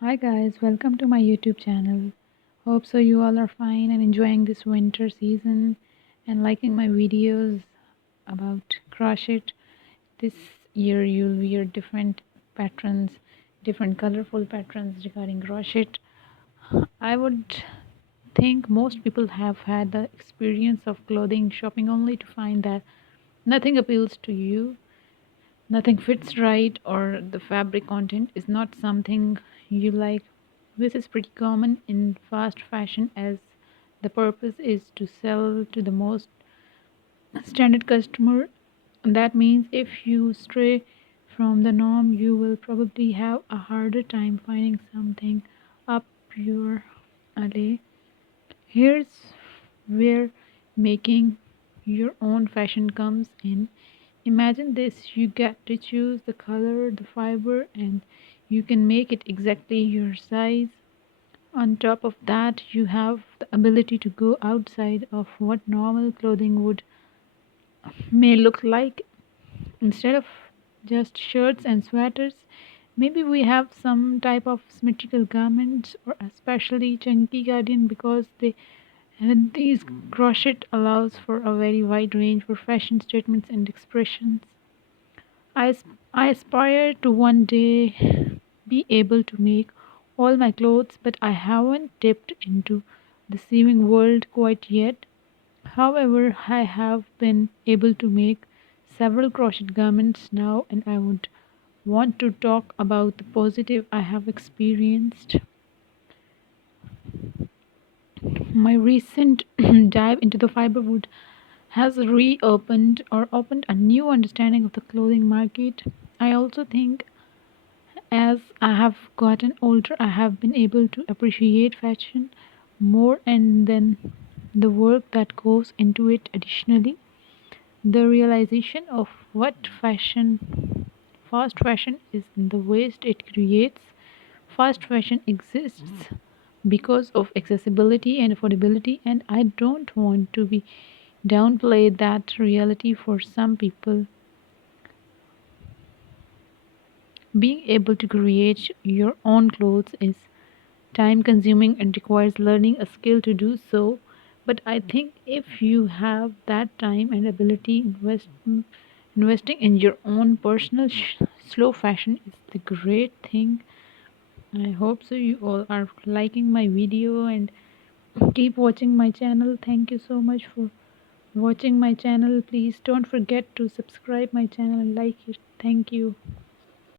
Hi guys, welcome to my YouTube channel. Hope so you all are fine and enjoying this winter season and liking my videos about crochet. This year you'll wear different patterns, different colorful patterns regarding crochet. I would think most people have had the experience of clothing shopping only to find that nothing appeals to you, nothing fits right, or the fabric content is not something you like. This is pretty common in fast fashion as the purpose is to sell to the most standard customer. That means if you stray from the norm, you will probably have a harder time finding something up your alley. Here's where making your own fashion comes in. Imagine this, you get to choose the color, the fiber, and you can make it exactly your size. On top of that, you have the ability to go outside of what normal clothing would may look like. Instead of just shirts and sweaters, maybe we have some type of symmetrical garments or especially chunky cardigan because these crochet allows for a very wide range for fashion statements and expressions. I aspire to one day be able to make all my clothes, but I haven't dipped into the sewing world quite yet. However, I have been able to make several crochet garments now, and I would want to talk about the positive I have experienced. My recent dive into the fiberwood has reopened or opened a new understanding of the clothing market. I also think as I have gotten older, I have been able to appreciate fashion more and then the work that goes into it. Additionally, the realization of what fast fashion is and the waste it creates. Fast fashion exists because of accessibility and affordability, and I don't want to be downplay that reality for some people. Being able to create your own clothes is time consuming and requires learning a skill to do so. But I think if you have that time and ability, investing in your own personal slow fashion is the great thing. I hope so you all are liking my video and keep watching my channel. Thank you so much for watching my channel. Please don't forget to subscribe my channel and like it. Thank you.